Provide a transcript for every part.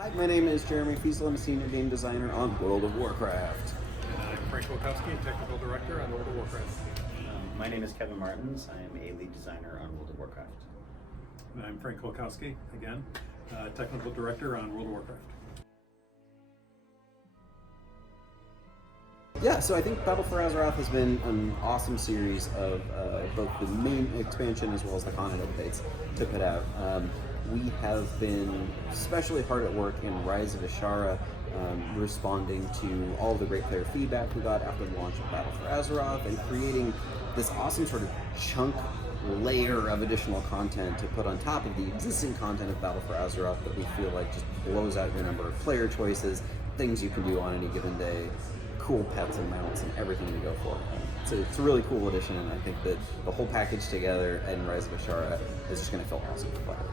Hi, my name is Jeremy Feasel. I'm a senior game designer on World of Warcraft. And I'm Frank Kowalkow, technical director on World of Warcraft. My name is Kevin Martens. I am a lead designer on World of Warcraft. And I'm Frank Kowalkow, again, technical director on World of Warcraft. Yeah, so I think Battle for Azeroth has been an awesome series of both the main expansion as well as the content updates to put out. We have been especially hard at work in Rise of Ashara, responding to all of the great player feedback we got after the launch of Battle for Azeroth and creating this awesome sort of chunk layer of additional content to put on top of the existing content of Battle for Azeroth that we feel like just blows out your number of player choices, things you can do on any given day, cool pets and mounts and everything you go for. It's a really cool addition, and I think that the whole package together in Rise of Ashara is just going to feel awesome for players.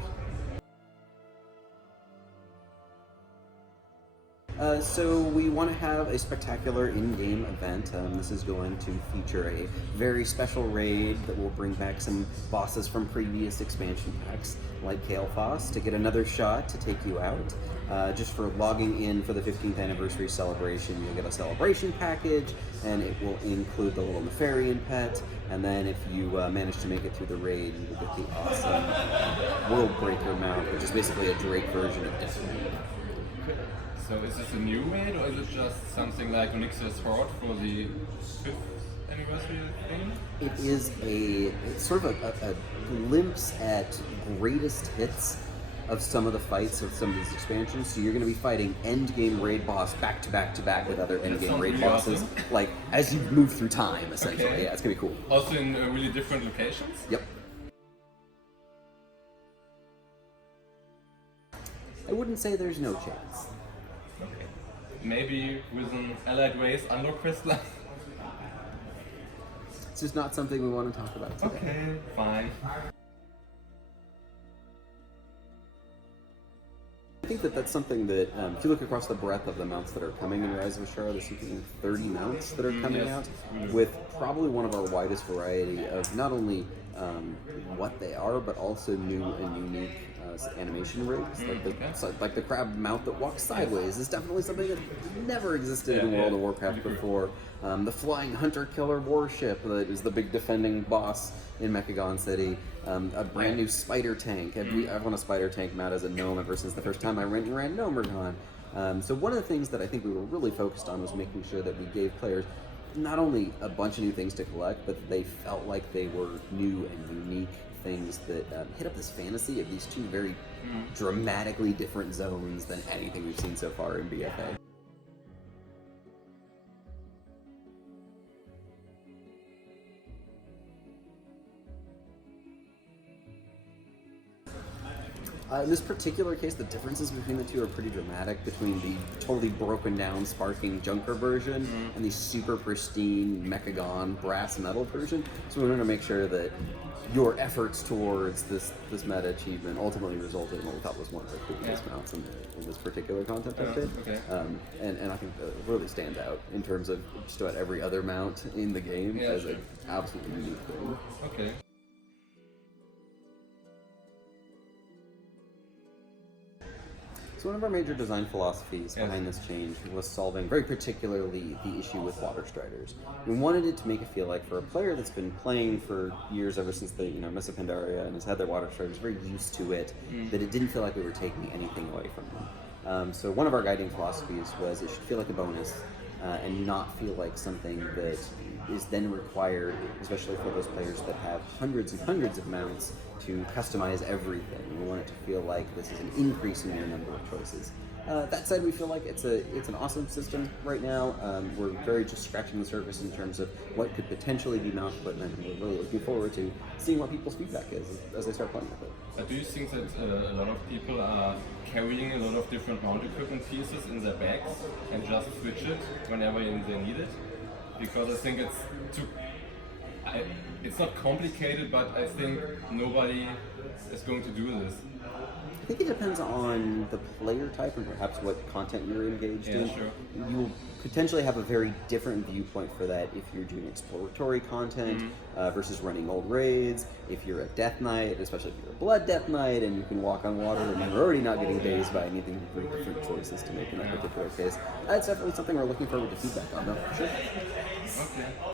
So we want to have a spectacular in-game event. This is going to feature a very special raid that will bring back some bosses from previous expansion packs, like Kalefoss, to get another shot to take you out. Just for logging in for the 15th anniversary celebration, you'll get a celebration package, and it will include the little Nefarian pet. And then if you manage to make it through the raid, you will get the awesome World Breaker mount, which is basically a Drake version of Deathwing. So is this a new raid, or is it just something like Onyxia's Sword for the 5th anniversary thing? It is it's sort of a glimpse at greatest hits of some of the fights of some of these expansions. So you're going to be fighting end-game raid boss back to back to back with other end-game raid bosses, awesome. like as you move through time, essentially. Okay. Yeah, it's going to be cool. Also in really different locations? Yep. I wouldn't say there's no chance. Okay. Maybe with an allied race unlock quest line? It's just not something we want to talk about today. Okay, fine. I think that that's something that, if you look across the breadth of the mounts that are coming in Rise of Ashara, there's something 30 mounts that are coming out, with probably one of our widest variety of not only what they are, but also new and unique animation rigs. Like the crab mount that walks sideways is definitely something that never existed in World of Warcraft before. The flying hunter-killer warship that is the big defending boss in Mechagon City. A brand new spider tank. I've run a spider tank mount as a gnome ever since the first time I ran Gnomergon. So one of the things that I think we were really focused on was making sure that we gave players not only a bunch of new things to collect, but they felt like they were new and unique things that hit up this fantasy of these two very dramatically different zones than anything we've seen so far in BFA. In this particular case, the differences between the two are pretty dramatic, between the totally broken down, sparking Junker version and the super pristine Mechagon brass metal version. So we wanted to make sure that your efforts towards this meta achievement ultimately resulted in what we thought was one of the coolest mounts in this particular content update. Okay. And I think that it really stands out in terms of just about every other mount in the game as an absolutely unique thing. Okay. So one of our major design philosophies behind this change was solving very particularly the issue with water striders. We wanted it to make it feel like, for a player that's been playing for years, ever since the Mists of Pandaria, and has had their water striders, very used to it, that it didn't feel like we were taking anything away from them. So one of our guiding philosophies was it should feel like a bonus and not feel like something that is then required, especially for those players that have hundreds and hundreds of mounts, to customize everything. We want it to feel like this is an increase in your number of choices. That said, we feel like it's an awesome system right now. We're very just scratching the surface in terms of what could potentially be mount equipment, and we're really looking forward to seeing what people's feedback is as they start playing with it. But do you think that a lot of people are carrying a lot of different mount equipment pieces in their bags and just switch it whenever they need it? Because I think it's not complicated, but I think nobody is going to do this. I think it depends on the player type and perhaps what content you're engaged in. Sure. You will potentially have a very different viewpoint for that if you're doing exploratory content versus running old raids. If you're a Death Knight, especially if you're a Blood Death Knight and you can walk on water and you're already not getting dazed by anything, very different choices to make in that particular case. That's definitely something we're looking forward to feedback on, though, for sure. Okay.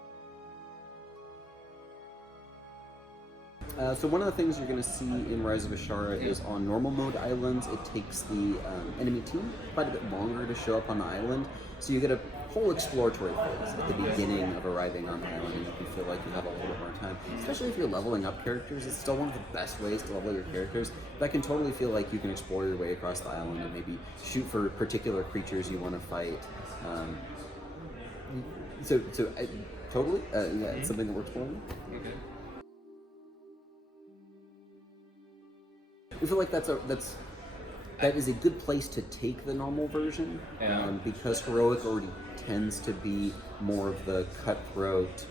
So one of the things you're going to see in Rise of Ashara is on normal mode islands, it takes the enemy team quite a bit longer to show up on the island. So you get a whole exploratory phase at the beginning of arriving on the island, and you can feel like you have a little bit more time. Especially if you're leveling up characters, it's still one of the best ways to level your characters. That can totally feel like you can explore your way across the island and maybe shoot for particular creatures you want to fight. Totally, it's something that we're exploring. Okay. I feel like that is a good place to take the normal version, because heroic already tends to be more of the cutthroat,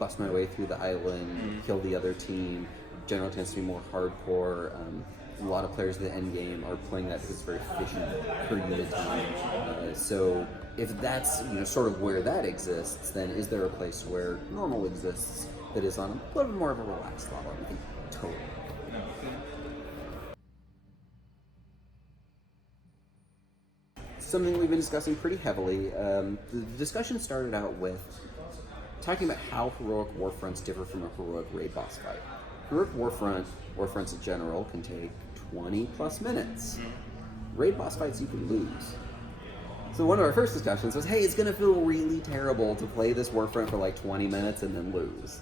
bust my way through the island, kill the other team. Generally tends to be more hardcore. A lot of players in the end game are playing that because it's very efficient per unit time. So if that's sort of where that exists, then is there a place where normal exists that is on a little bit more of a relaxed level? I think totally. Something we've been discussing pretty heavily. The discussion started out with talking about how heroic warfronts differ from a heroic raid boss fight. Heroic warfronts in general can take 20 plus minutes. Raid boss fights you can lose. So one of our first discussions was, hey, it's going to feel really terrible to play this warfront for like 20 minutes and then lose.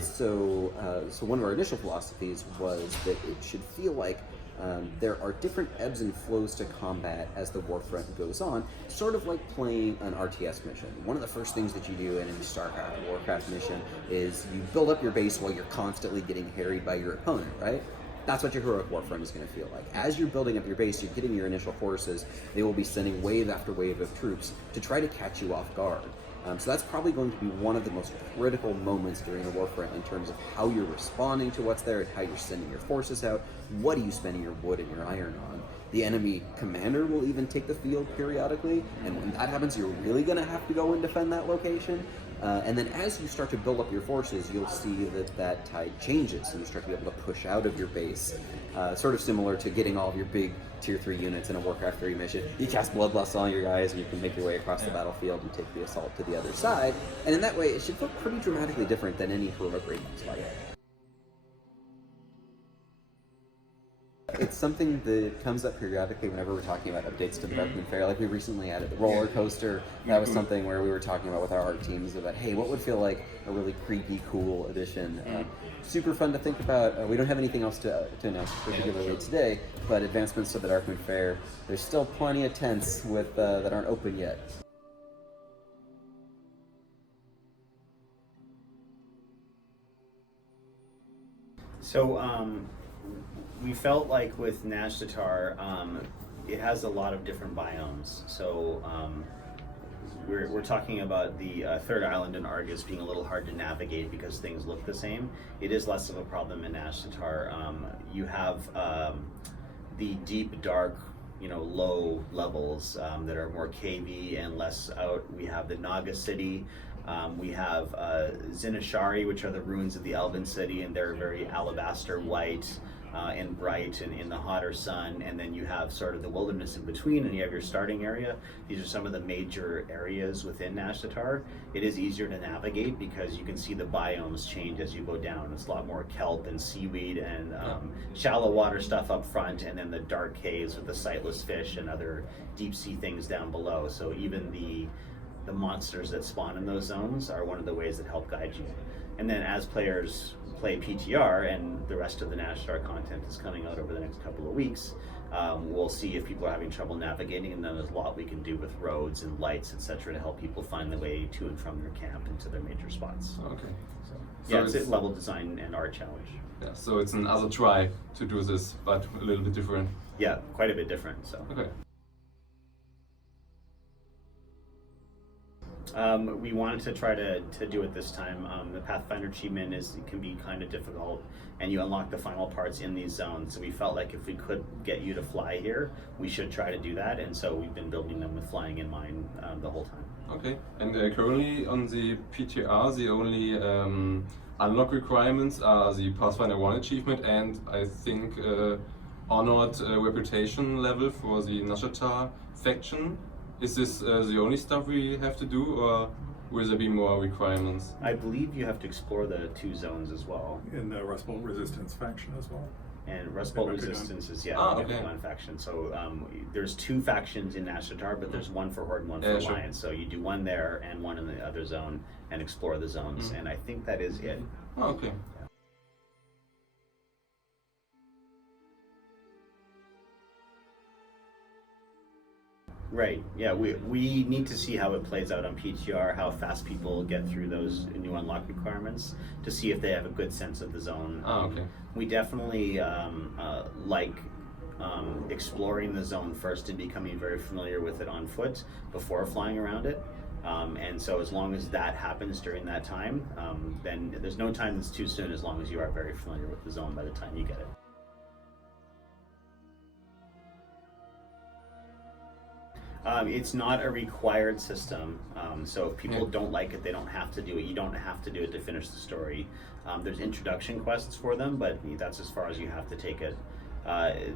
So one of our initial philosophies was that it should feel like there are different ebbs and flows to combat as the warfront goes on, sort of like playing an RTS mission. One of the first things that you do in any StarCraft or Warcraft mission is you build up your base while you're constantly getting harried by your opponent, right? That's what your heroic warfront is going to feel like. As you're building up your base, you're getting your initial forces, they will be sending wave after wave of troops to try to catch you off guard. So that's probably going to be one of the most critical moments during a warfront in terms of how you're responding to what's there and how you're sending your forces out. What are you spending your wood and your iron on? The enemy commander will even take the field periodically, and when that happens, you're really going to have to go and defend that location. And then as you start to build up your forces, you'll see that tide changes, and you start to be able to push out of your base. Sort of similar to getting all of your big Tier 3 units in a Warcraft 3 mission. You cast Bloodlust on your guys, and you can make your way across the battlefield and take the assault to the other side. And in that way, it should feel pretty dramatically different than any heroic raid fight. It's something that comes up periodically whenever we're talking about updates to the Darkmoon Fair. Like we recently added the roller coaster. That was something where we were talking about with our art teams about, hey, what would feel like a really creepy, cool addition. Super fun to think about. We don't have anything else to announce particularly today, but advancements to the Darkmoon Fair. There's still plenty of tents with that aren't open yet. So, we felt like with Nashtatar, it has a lot of different biomes. So we're talking about the third island in Argus being a little hard to navigate because things look the same. It is less of a problem in Nashtatar. You have the deep, dark, low levels that are more cavey and less out. We have the Naga city. We have Zinashari, which are the ruins of the Elven city, and they're very alabaster white. And bright and in the hotter sun, and then you have sort of the wilderness in between, and you have your starting area. These are some of the major areas within Nashtatar. It is easier to navigate because you can see the biomes change as you go down. It's a lot more kelp and seaweed and shallow water stuff up front, and then the dark caves with the sightless fish and other deep sea things down below. So even the monsters that spawn in those zones are one of the ways that help guide you. And then as players play PTR and the rest of the Nashtar content is coming out over the next couple of weeks, we'll see if people are having trouble navigating, and then there's a lot we can do with roads and lights, etc., to help people find the way to and from their camp and to their major spots. Okay. So it's a level design and art challenge. Yeah, so it's another try to do this, but a little bit different. Yeah, quite a bit different. So. Okay. We wanted to try to do it this time. The Pathfinder achievement can be kind of difficult, and you unlock the final parts in these zones. So we felt like if we could get you to fly here, we should try to do that. And so we've been building them with flying in mind the whole time. Okay, and currently on the PTR, the only unlock requirements are the Pathfinder 1 achievement and I think honored reputation level for the Nashatar faction. Is this the only stuff we have to do, or will there be more requirements? I believe you have to explore the 2 zones as well. In the Rust Bolt Resistance faction as well. And Rust Bolt Okay. Resistance is okay. one faction. So there's 2 factions in Nashatar, but there's one for Horde and one for Sure. Alliance. So you do one there and one in the other zone and explore the zones. And I think that is it. Oh, okay. Right. Yeah. We need to see how it plays out on PTR, how fast people get through those new unlock requirements to see if they have a good sense of the zone. Ah, okay. We definitely like exploring the zone first and becoming very familiar with it on foot before flying around it. And so as long as that happens during that time, then there's no time that's too soon as long as you are very familiar with the zone by the time you get it. It's not a required system, so if people don't like it, they don't have to do it. You don't have to do it to finish the story. There's introduction quests for them, but that's as far as you have to take it.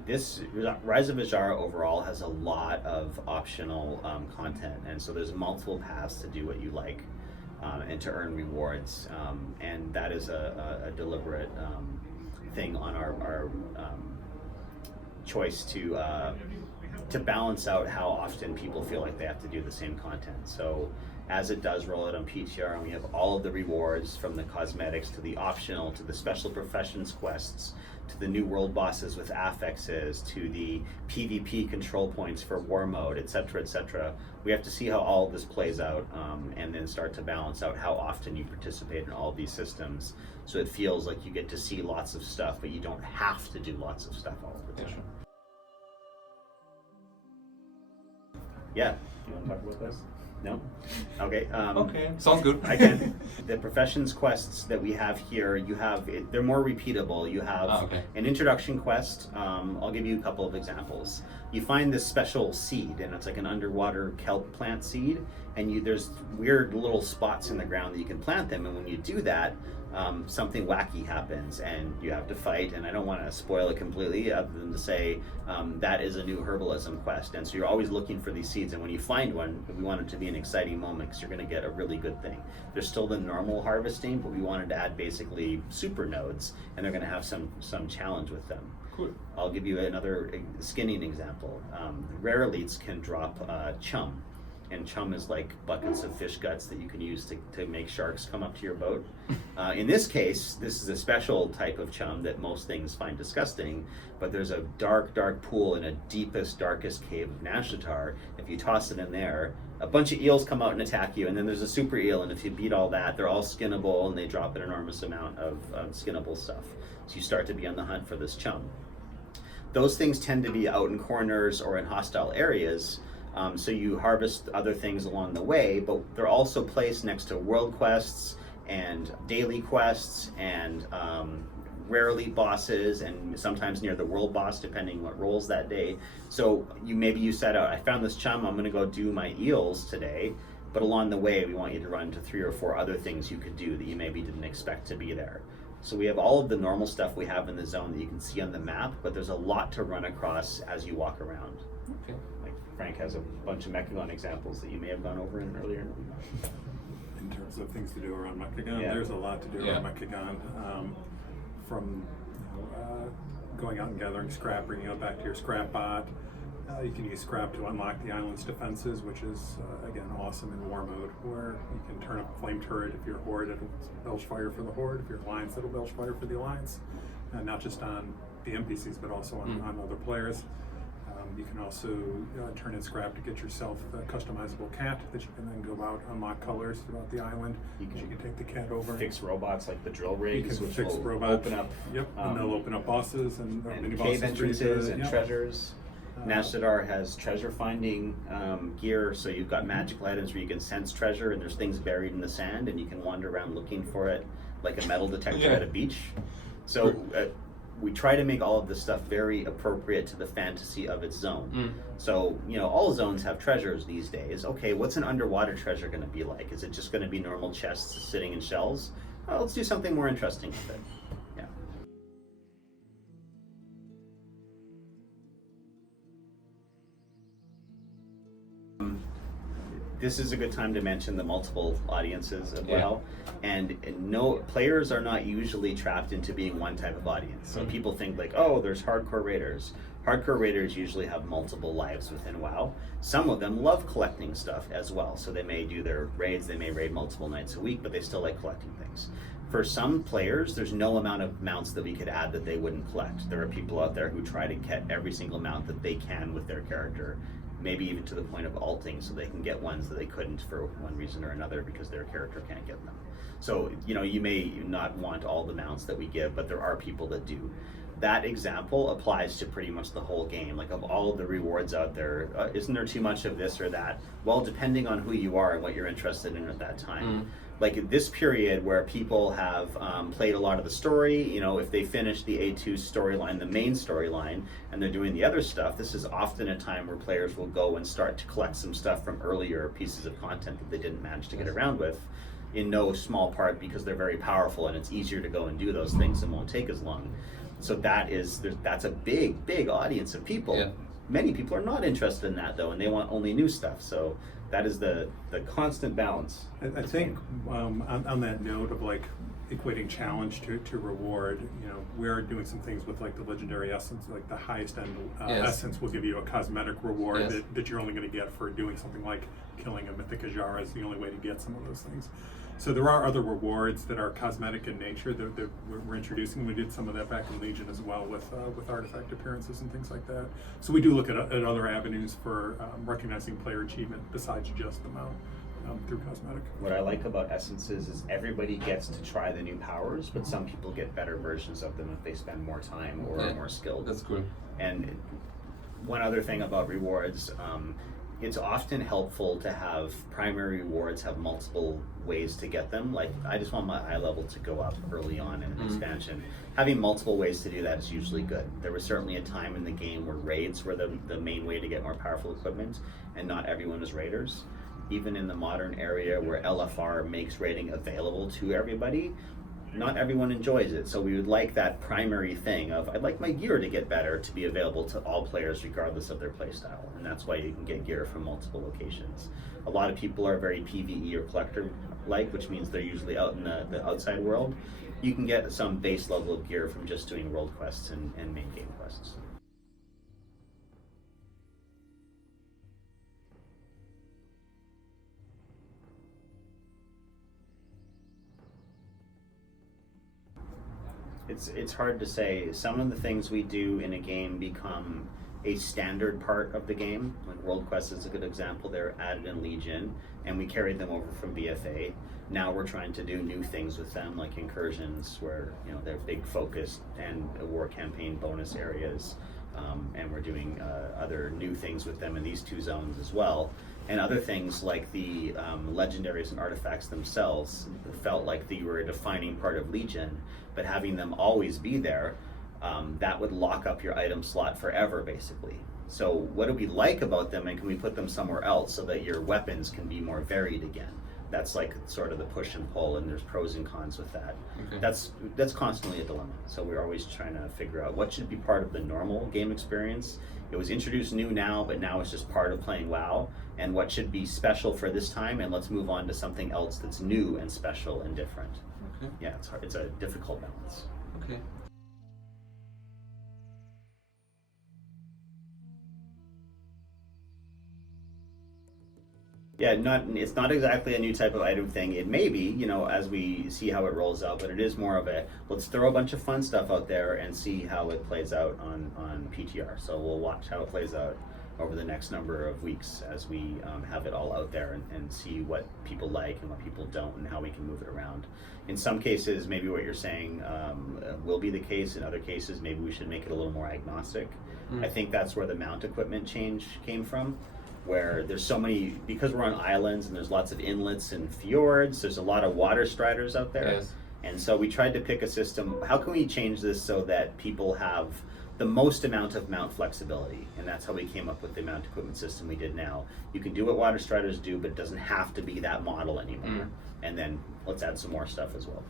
This Rise of Azshara overall has a lot of optional content, and so there's multiple paths to do what you like and to earn rewards, and that is a deliberate thing on our choice to balance out how often people feel like they have to do the same content. So as it does roll out on PTR, and we have all of the rewards from the cosmetics to the optional to the special professions quests to the new world bosses with affixes to the PvP control points for war mode, etc., etc. We have to see how all of this plays out and then start to balance out how often you participate in all of these systems, so it feels like you get to see lots of stuff, but you don't have to do lots of stuff all the time. Yeah, do you want to talk about this? No? Okay. Okay, sounds good. I can. The professions quests that we have here, they're more repeatable. You have an introduction quest. I'll give you a couple of examples. You find this special seed, and it's like an underwater kelp plant seed, and there's weird little spots in the ground that you can plant them, and when you do that, something wacky happens and you have to fight, and I don't want to spoil it completely other than to say that is a new herbalism quest, and so you're always looking for these seeds, and when you find one, we want it to be an exciting moment because you're going to get a really good thing. There's still the normal harvesting, but we wanted to add basically super nodes, and they're going to have some challenge with them. Cool. I'll give you another skinning example. Rare elites can drop chum, and chum is like buckets of fish guts that you can use to make sharks come up to your boat. In this case, this is a special type of chum that most things find disgusting, but there's a dark, dark pool in a deepest, darkest cave of Nashatar. If you toss it in there, a bunch of eels come out and attack you, and then there's a super eel, and if you beat all that, they're all skinnable, and they drop an enormous amount of skinnable stuff. So you start to be on the hunt for this chum. Those things tend to be out in corners or in hostile areas, so you harvest other things along the way, but they're also placed next to world quests and daily quests and rare elite bosses, and sometimes near the world boss depending what rolls that day. So maybe you set out, I found this chum, I'm going to go do my eels today, but along the way we want you to run to 3 or 4 other things you could do that you maybe didn't expect to be there. So we have all of the normal stuff we have in the zone that you can see on the map, but there's a lot to run across as you walk around. Okay. Like Frank has a bunch of Mechagon examples that you may have gone over in earlier. In terms of things to do around Mechagon, Yeah. there's a lot to do around Mechagon. From going out and gathering scrap, bringing it back to your scrap bot. You can use scrap to unlock the island's defenses, which is, again, awesome in war mode, where you can turn up a flame turret. If you're Horde, it'll belch fire for the Horde. If you're Alliance, it'll belch fire for the Alliance. Not just on the NPCs, but also on other players. You can also turn in scrap to get yourself a customizable cat that you can then go out, unlock colors throughout the island. You can take the cat over. Fix robots like the drill You rigs, can which fix will robots. open up Yep, and they'll open up bosses and mini cave bosses entrances and yep. treasures. Nashtadar has treasure finding gear, so you've got magical items where you can sense treasure and there's things buried in the sand and you can wander around looking for it like a metal detector at a beach. So we try to make all of this stuff very appropriate to the fantasy of its zone. So, you know, all zones have treasures these days. Okay, what's an underwater treasure going to be like? Is it just going to be normal chests sitting in shells? Well, let's do something more interesting with it. Yeah. This is a good time to mention the multiple audiences as well. And no, players are not usually trapped into being one type of audience. So people think like, oh, there's hardcore raiders. Hardcore raiders usually have multiple lives within WoW. Some of them love collecting stuff as well. So they may do their raids, they may raid multiple nights a week, but they still like collecting things. For some players, there's no amount of mounts that we could add that they wouldn't collect. There are people out there who try to get every single mount that they can with their character, maybe even to the point of alting so they can get ones that they couldn't for one reason or another because their character can't get them. So, you know, you may not want all the mounts that we give, but there are people that do. That example applies to pretty much the whole game. Like, of all of the rewards out there, isn't there too much of this or that? Well, depending on who you are and what you're interested in at that time. Like this period where people have played a lot of the story, you know, if they finish the A2 storyline, the main storyline, and they're doing the other stuff, this is often a time where players will go and start to collect some stuff from earlier pieces of content that they didn't manage to get around with, in no small part because they're very powerful and it's easier to go and do those things and won't take as long. So that's a big audience of people. Yeah. Many people are not interested in that though, and they want only new stuff. So that is the constant balance. I think on that note of like equating challenge to reward, you know, we're doing some things with like the legendary essence, like the highest end essence will give you a cosmetic reward that you're only going to get for doing something like killing a mythic Ajara is the only way to get some of those things. So there are other rewards that are cosmetic in nature that we're introducing. We did some of that back in Legion as well with artifact appearances and things like that. So we do look at other avenues for recognizing player achievement besides just the mount through cosmetic. What I like about essences is everybody gets to try the new powers, but some people get better versions of them if they spend more time or are more skilled. That's cool. And one other thing about rewards, it's often helpful to have primary rewards have multiple ways to get them. Like, I just want my eye level to go up early on in an expansion. Having multiple ways to do that is usually good. There was certainly a time in the game where raids were the main way to get more powerful equipment, and not everyone was raiders. Even in the modern area where LFR makes raiding available to everybody, not everyone enjoys it. So we would like that primary thing of, I'd like my gear to get better to be available to all players regardless of their playstyle. And that's why you can get gear from multiple locations. A lot of people are very PvE or collector-like, which means they're usually out in the outside world. You can get some base level of gear from just doing world quests and main game quests. It's hard to say. Some of the things we do in a game become a standard part of the game. Like World Quest is a good example. They're added in Legion, and we carried them over from BFA. Now we're trying to do new things with them, like incursions, where they're big focused and war campaign bonus areas, and we're doing other new things with them in these two zones as well. And other things like the legendaries and artifacts themselves felt like they were a defining part of Legion, but having them always be there, that would lock up your item slot forever, basically. So what do we like about them, and can we put them somewhere else so that your weapons can be more varied again? That's like sort of the push and pull, and there's pros and cons with that. Okay. That's constantly a dilemma. So we're always trying to figure out what should be part of the normal game experience. It was introduced new now, but now it's just part of playing WoW, and what should be special for this time, and let's move on to something else that's new and special and different. Okay. Yeah, it's hard. It's a difficult balance. Okay. Yeah, it's not exactly a new type of item thing. It may be, as we see how it rolls out, but it is more of a, let's throw a bunch of fun stuff out there and see how it plays out on PTR. So we'll watch how it plays out over the next number of weeks as we have it all out there and see what people like and what people don't and how we can move it around. In some cases, maybe what you're saying will be the case. In other cases, maybe we should make it a little more agnostic. I think that's where the mount equipment change came from, where there's so many, because we're on islands and there's lots of inlets and fjords, there's a lot of water striders out there. Yes. And so we tried to pick a system. How can we change this so that people have the most amount of mount flexibility? And that's how we came up with the mount equipment system we did now. You can do what water striders do, but it doesn't have to be that model anymore. And then let's add some more stuff as well.